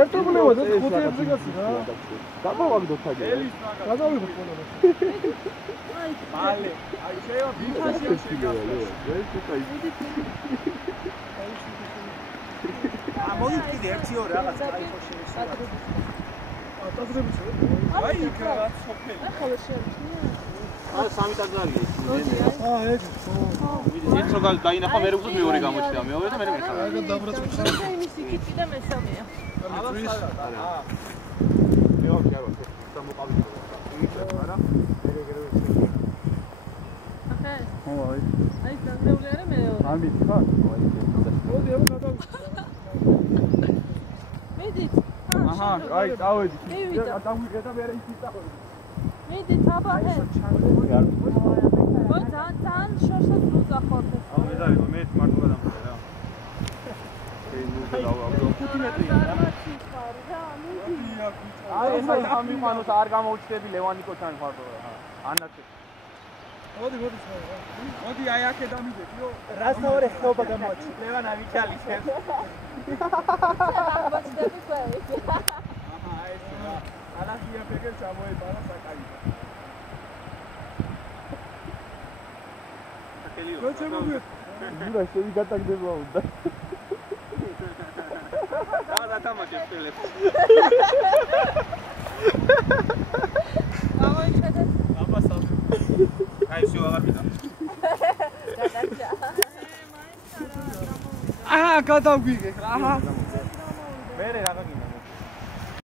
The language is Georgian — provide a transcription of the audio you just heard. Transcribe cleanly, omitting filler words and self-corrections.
ერთობლივად ხუთეებზე გასცდა. გადავაგდოთ აგერ. გადავიღოთ ყველა. მალე. აი შეიძლება ბიჭაში მოიქიდე 1-2 რაღაც კაი ხო შეიძლება. ატაზრებს. აი იქ რაღაც სოფელი. ახლა შეარჩნია. აი 3 ტაძარი ეს. ეს. ის რო დაინახა მე როგორ მეორე გამოჩნდა მეორე და მე მესამე. აი დაბრაცხა. იმის იქით და მესამეა. აი განგრეული არა მეორე. ამით ხარ? მოდი აბა გადავიდეთ. მედით. აჰა, აი წავედი. გადავიღე და მე ისიც წავედი. მედით აბა ჰე. ძალიან შორსაც უძახოთ. მე დავიღო, მე მარტო გადამხდა რა. აი ეს ამიმანოს არ გამოუჩნდები ლევანიკოთან ხარდო რა. ანაცე. მოდი. მოდი აი აქე დამიდეთიო. რას თავი ხეობა გამოაჩი. ლევან ავიჩალის ეს. აღმოჩნდები ყველი. აჰა ეს რა. ალასია ფეგერ ჩამოებარა საკაი. ნურა შევი გატაგდება უნდა. და თამაშებს ფილებს. გამოიხედეთ. აბა სამ. აი შევ აღარ გადაჭა. აა გადავგვიგე. აჰა.